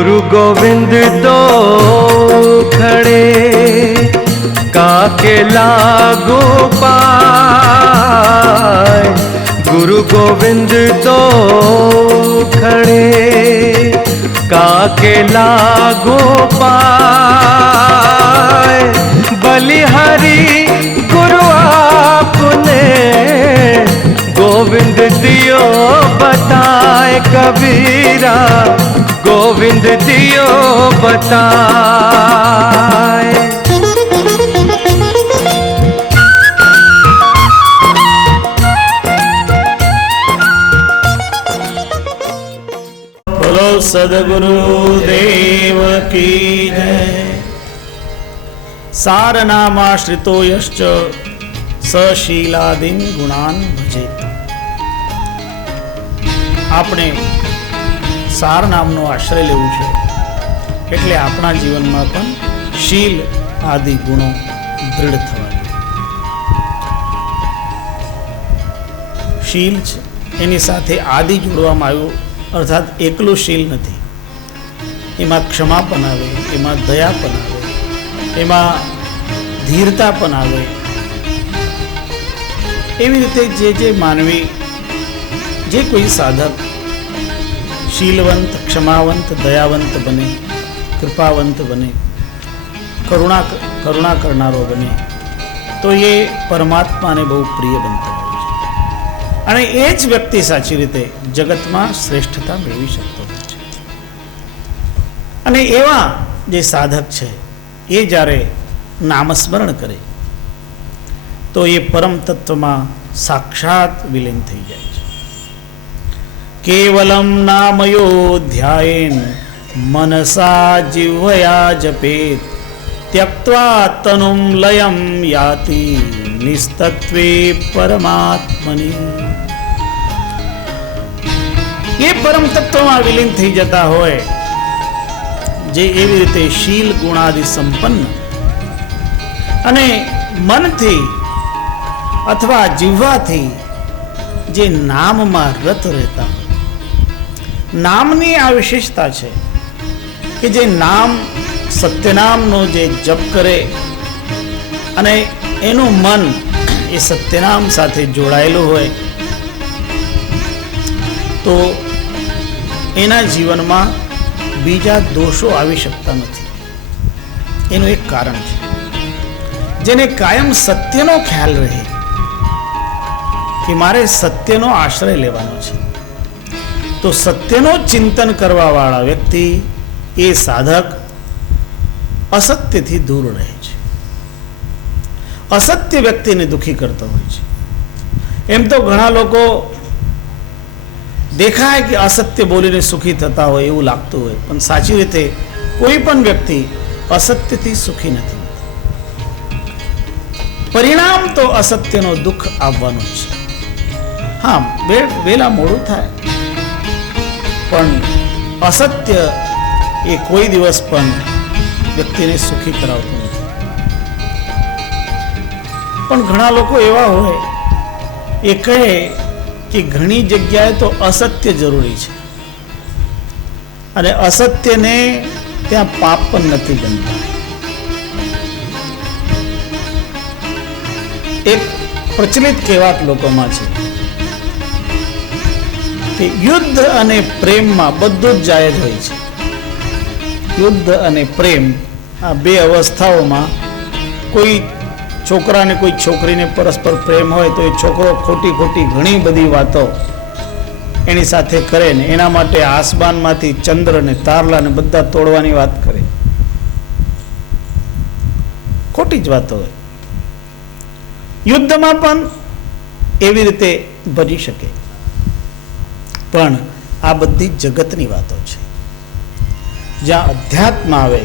गुरु गोविंद तो खड़े काके लागू पाए। गुरु गोविंद तो खड़े काके लागू पाए। बलिहारी गुरु आपने गोविंद दियो बताए। कबीरा गोविंद दियो बताए। बोलो सदगुरु देव की जय। सारनामाश्रितो यश्च सशीलादीन गुणान भजेत। આપણે સાર નામનો આશ્રય લેવું છે, એટલે આપણા જીવનમાં પણ શીલ આદિ ગુણો દૃઢ થવા જોઈએ. શીલ છે એની સાથે આદિ જોડવામાં આવ્યું, અર્થાત એકલું શીલ નથી. એમાં ક્ષમા પણ આવે, એમાં દયા પણ આવે, એમાં ધીરતા પણ આવે. એવી રીતે જે માનવી, જે કોઈ સાધક શીલવંત, ક્ષમાવંત, દયાવંત બને, કૃપાવંત બને, કરુણા કરનારો બને, તો એ પરમાત્માને બહુ પ્રિય બનતો હોય છે. અને એ જ વ્યક્તિ સાચી રીતે જગતમાં શ્રેષ્ઠતા મેળવી શકતો હોય છે. અને એવા જે સાધક છે એ જ્યારે નામસ્મરણ કરે તો એ પરમ તત્વમાં સાક્ષાત વિલીન થઈ જાય છે. કેવલમ નામયો ધ્યાયેન મનસા જીવયા જપેત ત્યક્ત્વા તનુમ લયમ યાતિ નિસ્તત્વે પરમાત્મની. એ પરમ તત્વમાં વિલીન થઈ જતા હોય, જે એવી રીતે શીલ ગુણાદિ સંપન્ન અને મનથી અથવા જીવવાથી જે નામમાં રત રહેતા હોય. નામની આ વિશેષતા છે કે જે નામ સત્યનામનો જે જપ કરે અને એનું મન એ સત્યનામ સાથે જોડાયેલું હોય તો એના જીવનમાં બીજા દોષો આવી શકતા નથી. એનું એક કારણ છે, જેને કાયમ સત્યનો ખ્યાલ રહે કે મારે સત્યનો આશ્રય લેવાનો છે, તો સત્યનો ચિંતન કરવા વાળા વ્યક્તિ, એ સાધક અસત્યથી દૂર રહે છે. અસત્ય વ્યક્તિને દુઃખી કરતો હોય છે. એમ તો ઘણા લોકો દેખાય કે અસત્ય બોલીને સુખી થતા હોય એવું લાગતું હોય, પણ સાચી રીતે કોઈ પણ વ્યક્તિ અસત્યથી સુખી નથી. પરિણામ તો અસત્યનો દુઃખ આવવાનું છે. હા, વહેલા મોડું થાય, પણ અસત્ય એ કોઈ દિવસ પણ વ્યક્તિને સુખી કરાવતું નથી. પણ ઘણા લોકો એવા હોય, એ કહે કે ઘણી જગ્યાએ તો અસત્ય જરૂરી છે અને અસત્યને ત્યાં પાપ પણ નથી બનતા. એક પ્રચલિત કહેવત લોકોમાં છે કે યુદ્ધ અને પ્રેમમાં બધું જ જાયજ હોય છે. યુદ્ધ અને પ્રેમ આ બે અવસ્થાઓમાં કોઈ છોકરાને કોઈ છોકરીને પરસ્પર પ્રેમ હોય તો એ છોકરો ખોટી ઘણી બધી વાતો એની સાથે કરે ને એના માટે આસમાનમાંથી ચંદ્ર ને તારલા ને બધા તોડવાની વાત કરે. ખોટી જ વાતો હોય. યુદ્ધમાં પણ એવી રીતે બની શકે, પણ આ બધી જગતની વાતો છે. જ્યાં અધ્યાત્મ આવે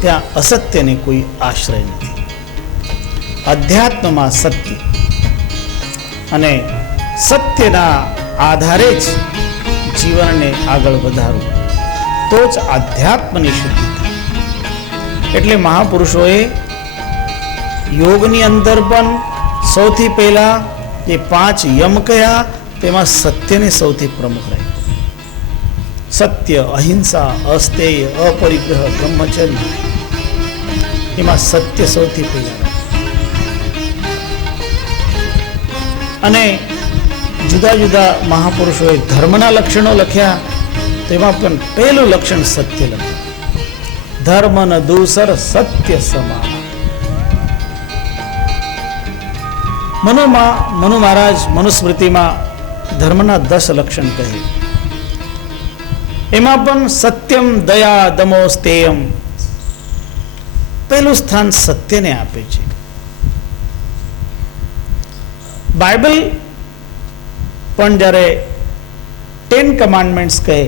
ત્યાં અસત્યને કોઈ આશ્રય નથી. અધ્યાત્મમાં સત્ય અને સત્યના આધારે જ જીવનને આગળ વધારવું, તો જ આધ્યાત્મની શુદ્ધિ થાય. એટલે મહાપુરુષોએ યોગની અંદર પણ સૌથી પહેલા જે 5 યમ કયા તેમાં સત્યને સૌથી પ્રમુખ રાખ્યું. સત્ય, અહિંસા, અસ્તેય, અપરિગ્રહ, બ્રહ્મચર્ય, એમાં સત્ય સૌથી પહેલા. અને જુદા જુદા મહાપુરુષોએ ધર્મના લક્ષણો લખ્યા, તેમાં પણ પહેલું લક્ષણ સત્ય લખ્યું. ધર્મ ન દૂસર સત્ય સમાન. મનુ મહારાજ મનુસ્મૃતિમાં ધર્મના 10 લક્ષણ કહે, એમાં પણ સત્યમ, દયા, દમો, સ્તેયમ પહેલું સ્થાન સત્યને આપે છે. બાઇબલ પણ જ્યારે 10 કમાન્ડમેન્ટ્સ કહે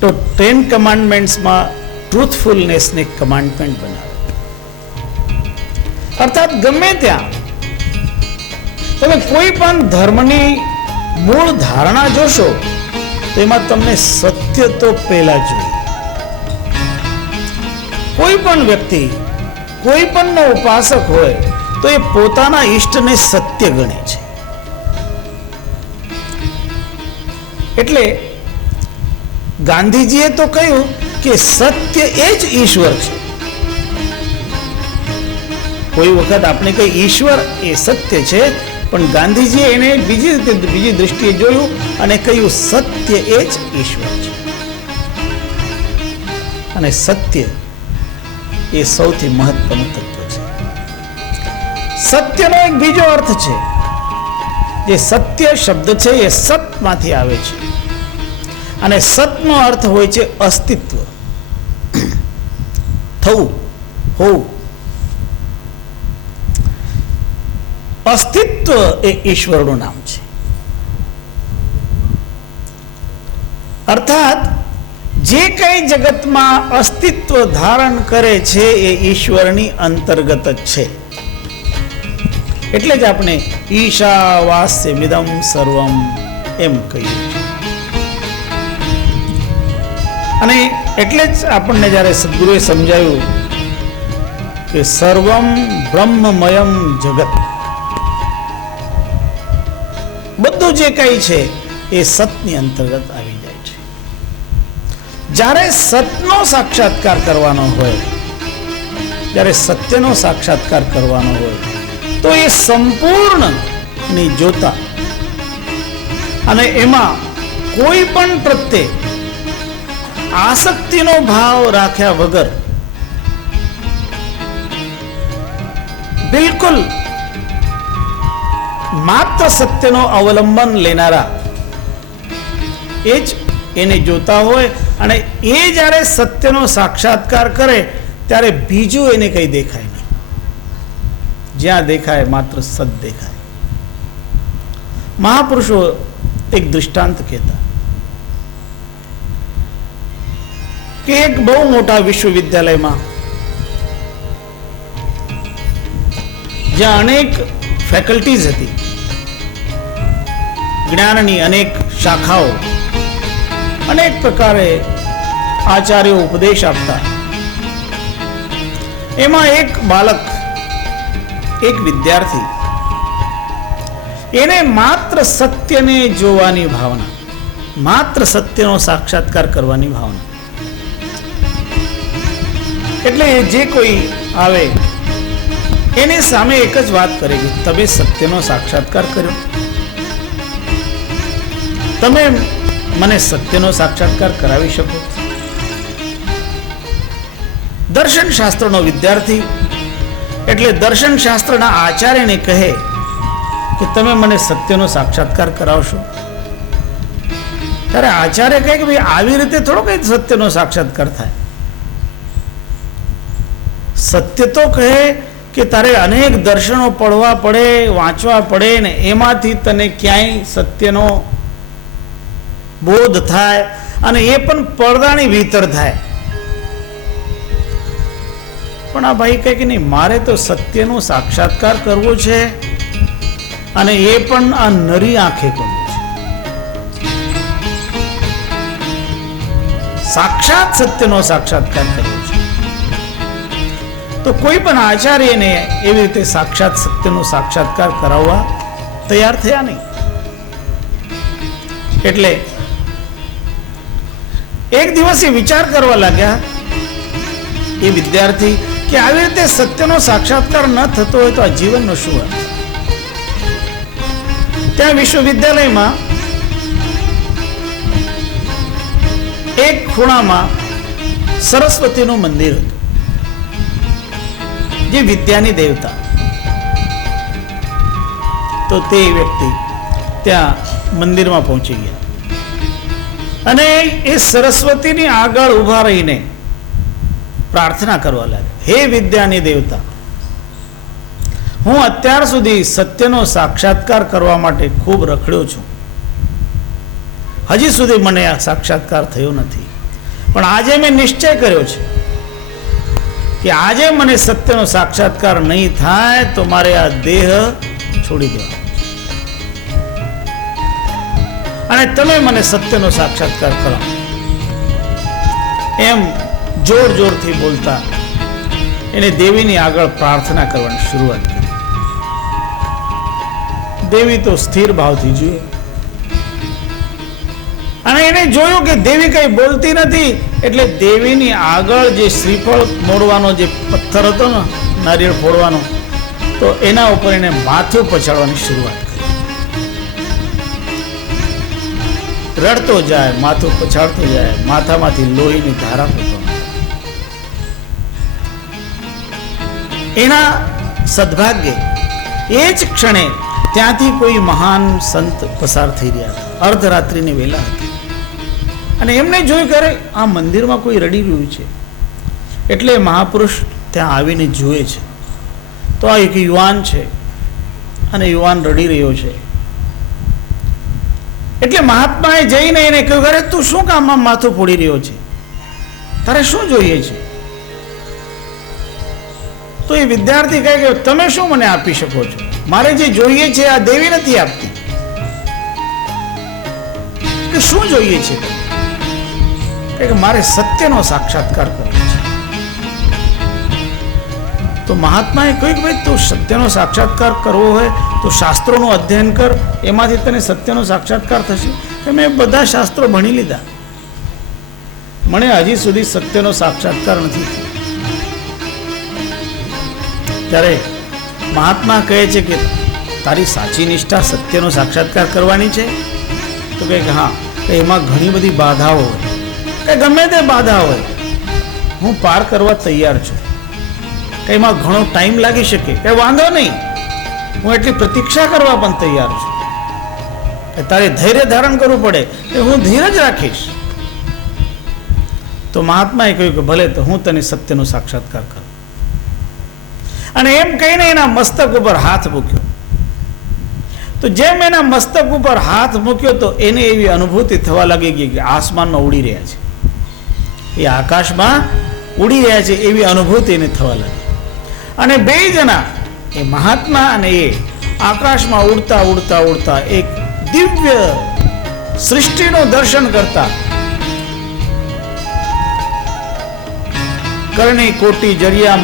તો 10 કમાન્ડમેન્ટ્સમાં ટ્રુથફુલનેસને કમાન્ડમેન્ટ બનાવે. અર્થાત ગમે ત્યાં તમે કોઈ પણ ધર્મની મૂળ ધારણા જોશો તો એમાં તમને સત્ય તો પહેલા જોઈએ. કોઈ પણ વ્યક્તિ, કોઈ પણ ઉપાસક હોય તો એ પોતાના ઈષ્ટને સત્ય ગણે છે. એટલે ગાંધીજીએ તો કહ્યું કે સત્ય એ જ ઈશ્વર છે. કોઈ વખત આપણે કહીએ ઈશ્વર એ સત્ય છે, પણ ગાંધીજીએ એને બીજી દ્રષ્ટિએ જોયું અને કહ્યું સત્ય એ જ ઈશ્વર છે. અને સત્ય એ સૌથી મહત્વનું તત્વ છે. સત્યનો એક બીજો અર્થ છે. જે સત્ય શબ્દ છે એ સતમાંથી આવે છે, અને સતનો અર્થ હોય છે અસ્તિત્વ, થવું, હોવું. અસ્તિત્વ એ ઈશ્વરનું નામ છે. અર્થાત જે કંઈ જગતમાં અસ્તિત્વ ધારણ કરે છે એ ઈશ્વરની અંતર્ગત જ છે. એટલે જ આપણે ઈશાવાસ્યમિદં સર્વમ એમ કહીએ છીએ. અને એટલે જ આપણને જ્યારે સદગુરુએ સમજાવ્યું કે સર્વમ બ્રહ્મમયમ જગત, બધું જે કંઈ છે એ સતની અંતર્ગત આવી જાય છે. જ્યારે સતનો સાક્ષાત્કાર કરવાનો હોય, જ્યારે સત્યનો સાક્ષાત્કાર કરવાનો હોય તો એ સંપૂર્ણ ની જોતા અને એમાં કોઈ પણ પ્રત્યે આસક્તિનો ભાવ રાખ્યા વગર બિલકુલ માત્ર સત્યનો અવલંબન લેનારા એ જ એને જોતા હોય. અને એ જ્યારે સત્યનો સાક્ષાત્કાર કરે ત્યારે બીજું એને કંઈ દેખાય નહીં. જ્યાં દેખાય માત્ર સત દેખાય. મહાપુરુષો એક દૃષ્ટાંત કહેતા કે એક બહુ મોટા વિશ્વવિદ્યાલયમાં જ્યાં અનેક ફેકલ્ટીઝ હતી, જ્ઞાનની અનેક શાખાઓ, અનેક પ્રકારે આચાર્યો ઉપદેશ આપતા, એમાં એક બાળક, એક વિદ્યાર્થી, એને માત્ર સત્યને જોવાની ભાવના, માત્ર સત્યનો સાક્ષાત્કાર કરવાની ભાવના. એટલે જે કોઈ આવે એની સામે એક જ વાત કરે કે તમે સત્યનો સાક્ષાત્કાર કર્યો, તમે મને સત્યનો સાક્ષાત્કાર કરાવી શકો. દર્શન શાસ્ત્રનો વિદ્યાર્થી એટલે દર્શન શાસ્ત્રના આચાર્યને કહે કે તમે મને સત્યનો સાક્ષાત્કાર કરાવશો. ત્યારે આચાર્ય કહે કે ભાઈ આવી રીતે થોડો કઈ સત્યનો સાક્ષાત્કાર થાય. સત્ય તો કહે કે તારે અનેક દર્શનો પડવા પડે, વાંચવા પડે ને એમાંથી તને ક્યાંય સત્યનો બોધ થાય, અને એ પણ પડદાની ભીતર થાય. પણ આ ભાઈ કહે કે નહીં, મારે તો સત્યનો સાક્ષાત્કાર કરવો છે, અને એ પણ આ નરી આંખે કરવું છે. સાક્ષાત સત્યનો સાક્ષાત્કાર કરવો છે. તો કોઈ પણ આચાર્યને એવી રીતે સાક્ષાત સત્યનો સાક્ષાત્કાર કરાવવા તૈયાર થયા નહીં. એટલે એક દિવસ એ વિચાર કરવા લાગ્યા એ વિદ્યાર્થી કે આવી રીતે સત્યનો સાક્ષાત્કાર ન થતો હોય તો આ જીવનનો શું અર્થ? ત્યાં વિશ્વવિદ્યાલયમાં એક ખૂણામાં સરસ્વતીનું મંદિર હતું, જે વિદ્યાની દેવતા. તો તે વ્યક્તિ ત્યાં મંદિરમાં પહોંચી ગયા અને એ સરસ્વતીની આગળ ઊભા રહીને પ્રાર્થના કરવા લાગ્યા, હે વિદ્યાની દેવતા, હું અત્યાર સુધી સત્યનો સાક્ષાત્કાર કરવા માટે ખૂબ રખડ્યો છું. હજી સુધી મને આ સાક્ષાત્કાર થયો નથી, પણ આજે મેં નિશ્ચય કર્યો છે કે આજે મને સત્યનો સાક્ષાત્કાર નહીં થાય તો મારે આ દેહ છોડી દેવાનો અને તમે મને સત્યનો સાક્ષાત્કાર કરો. એમ જોર જોરથી બોલતા એને દેવીની આગળ પ્રાર્થના કરવાની શરૂઆત કરી. દેવી તો સ્થિર ભાવથી જોઈએ અને એને જોયું કે દેવી કઈ બોલતી નથી, એટલે દેવીની આગળ જે શ્રીફળ મોડવાનો જે પથ્થર હતો ને, નારિયેળ ફોડવાનો, તો એના ઉપર એને માથું પછાડવાની શરૂઆત કરી. રડતો જાય, માથું પછાડતો જાય, માથામાંથી લોહીની ધારા પડતો. એના સદભાગ્ય એ જ ક્ષણે ત્યાંથી કોઈ મહાન સંત પસાર થઈ રહ્યા હતા. અર્ધરાત્રિની વેલા હતી અને એમને જોયું કે આ મંદિરમાં કોઈ રડી રહ્યું છે, એટલે મહાપુરુષ ત્યાં આવીને જુએ છે તો આ એક યુવાન છે અને યુવાન રડી રહ્યો છે. એટલે મહાત્માએ જઈને એને કહ્યું, અરે તું શું કામમાં માથું ફોડી રહ્યો છે, તારે શું જોઈએ છે? તો એ વિદ્યાર્થી કહે કે તમે શું મને આપી શકો છો? મારે જે જોઈએ છે આ દેવી નથી આપતી. કે શું જોઈએ છે? કે મારે સત્યનો સાક્ષાત્કાર કરવો છે. તો મહાત્માએ કહ્યું કે ભાઈ તું સત્યનો સાક્ષાત્કાર કરવો હોય તો શાસ્ત્રોનું અધ્યયન કર, એમાંથી તને સત્યનો સાક્ષાત્કાર થશે. કે મેં બધા શાસ્ત્રો ભણી લીધા, મને હજી સુધી સત્યનો સાક્ષાત્કાર નથી થયો. ત્યારે મહાત્મા કહે છે કે તારી સાચી નિષ્ઠા સત્યનો સાક્ષાત્કાર કરવાની છે? તો કહે કે હા. એમાં ઘણી બધી બાધાઓ હોય, કે ગમે તે બાધા હોય હું પાર કરવા તૈયાર છું. કે એમાં ઘણો ટાઈમ લાગી શકે, કે વાંધો નહીં, હું એટલી પ્રતીક્ષા કરવા પણ તૈયાર છું. કે તારે ધૈર્ય ધારણ કરવું પડે, કે હું ધીરજ રાખીશ. તો મહાત્માએ કહ્યું કે ભલે, તો હું તને સત્યનો સાક્ષાત્કાર કરું. અને એમ કહીને એના મસ્તક ઉપર હાથ મૂક્યો. તો જેમ એના મસ્તક ઉપર હાથ મૂક્યો તો એને એવી અનુભૂતિ થવા લાગી ગઈ કે આસમાનમાં ઉડી રહ્યા છે, એ આકાશમાં ઉડી રહ્યા છે એવી અનુભૂતિ એને થવા લાગી. અને બે જણા, એ મહાત્મા અને એ, આકાશમાં ઉડતા ઉડતા ઉડતા એક દિવ્ય સૃષ્ટિનું દર્શન કરતા કરણી કોટી જરિયા